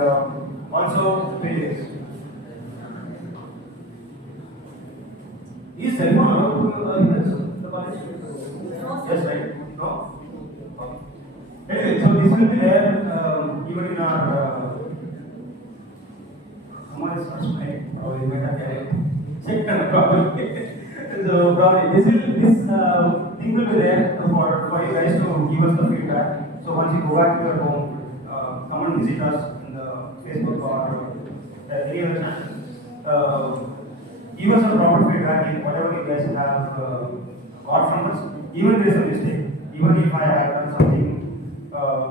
also videos. Is cell phone allowed to the college? Yes, right? No? Okay. Anyway, so this will be there even in our someone is not smiling, or you might have checked probably. So probably this thing will be there for you guys to give us the feedback. So once you go back to your home, come and visit us in the Facebook or any other channel. Give us a proper feedback in whatever you guys have got from us. Even if there is a mistake, even if I have done something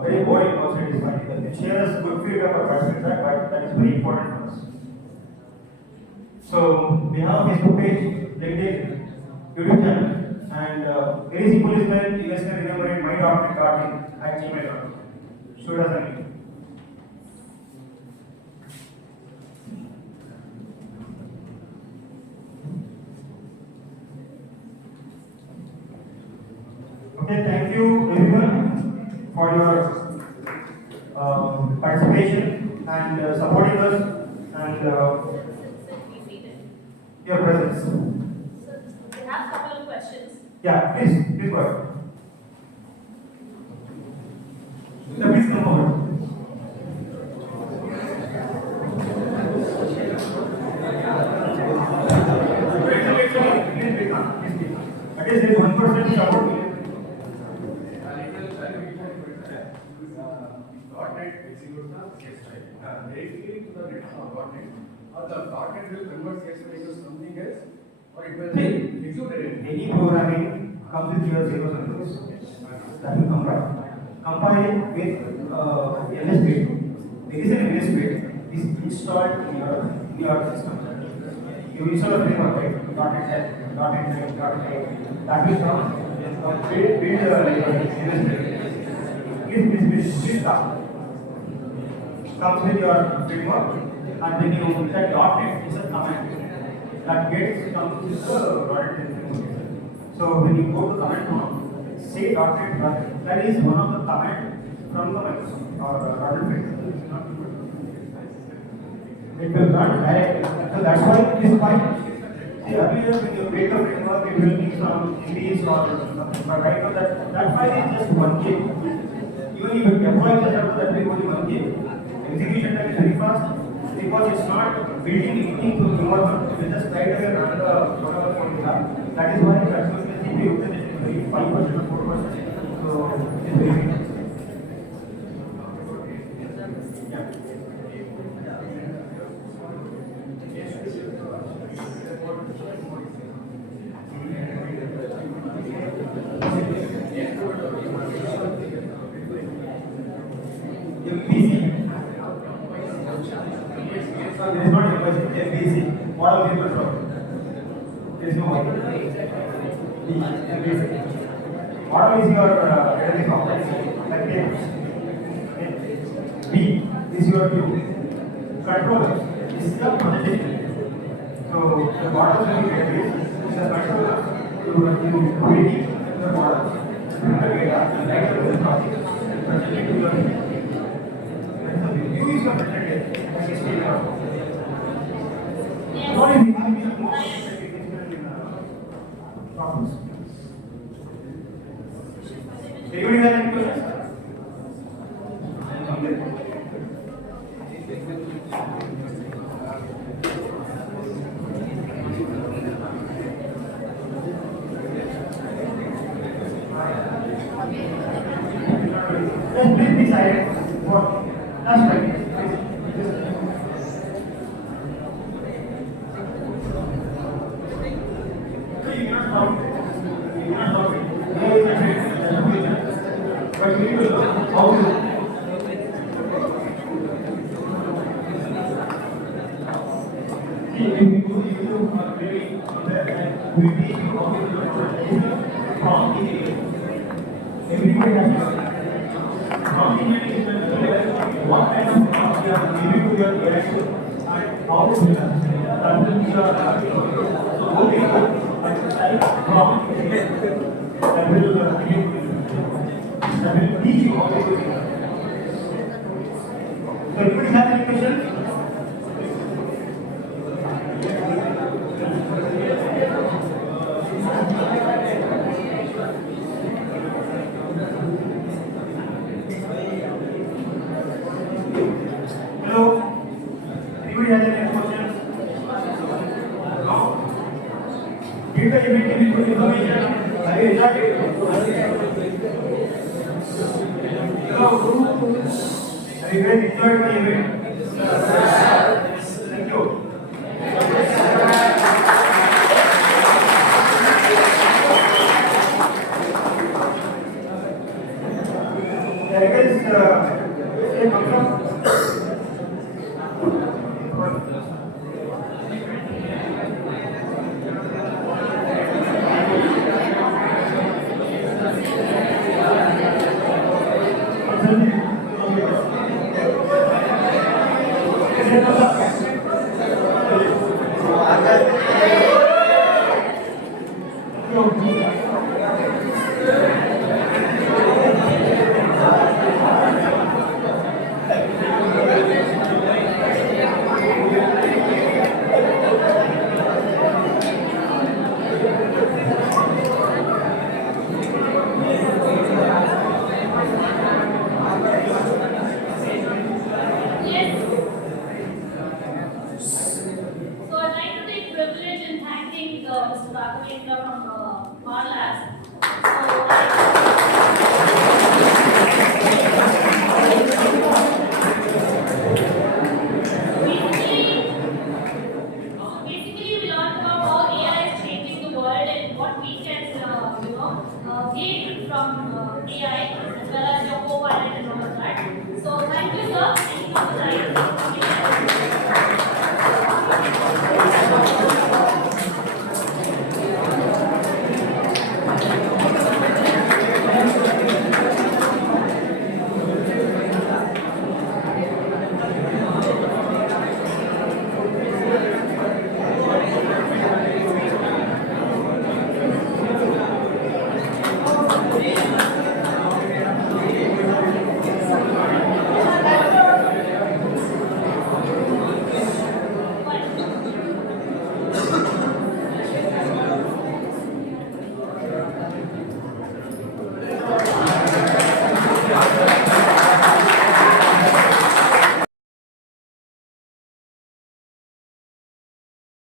very boring also, it is fine. You can share us good feedback or bad feedback, but that is very important for us. So we have a Facebook page, LinkedIn, YouTube channel, and very simple is that you guys can remember it, MyDotNet@gmail.com. Shoot us an email. Okay, thank you everyone for your participation and supporting us and your presence. So we have a couple of questions. Yeah, please go ahead. Yeah, please come forward. At least there is 1% support. .NET executes the case file. Directly to the .NET or the .NET will convert case file into something else, or it will execute it. Any programming comes with your zeros and ones. That will compile it with LS Grid. There is an LS Grid is installed in your system. You install a framework, right? .NET, that will come build LS Grid. This comes with your framework, and then you that .NET is a command that gets comes with the .NET framework. So when you go to command prompt, say .NET, that is one of the command from the Microsoft or .NET framework. It will run directly. So that's why it is fine. See, earlier when you create a framework, it will need some MVs or something. But right now that file is just 1 GB. Even if you deploy just after that, will only 1 GB. Execution time is very fast. because it's not building anything to your one. It is just right away run the whatever formula. That is why maximum CPU utilization is 5% or 4%. So it is very good. MPC. There is not MPC. Model view control. There is no way. MPC. Model is your database complex, like tables. B is your view. Controller is the presentation. So the model will be database is the controller to create the model, the data, and write the process, present it to your view. View is your presentation. Yes. What is the problems? Anybody have any questions? Then please be silent for last 5 minutes. So you cannot stop it. You cannot stop it. There is a trick. But you need to know how to. See, if you go to YouTube or maybe we teach you how to do it. From everybody has to. From what kind of prompt you are giving to your direction and how to do that. That will be your so okay, type prompt that will teach you how to do it. So anybody have any questions? Hello? Anybody has any questions? No? Did the event give you information? Have you enjoyed it? Hello? Have you guys enjoyed the event? Thank you. There is a concept. Yes. So I'd like to take privilege in thanking Mr. Raghavendra from Mar Labs. So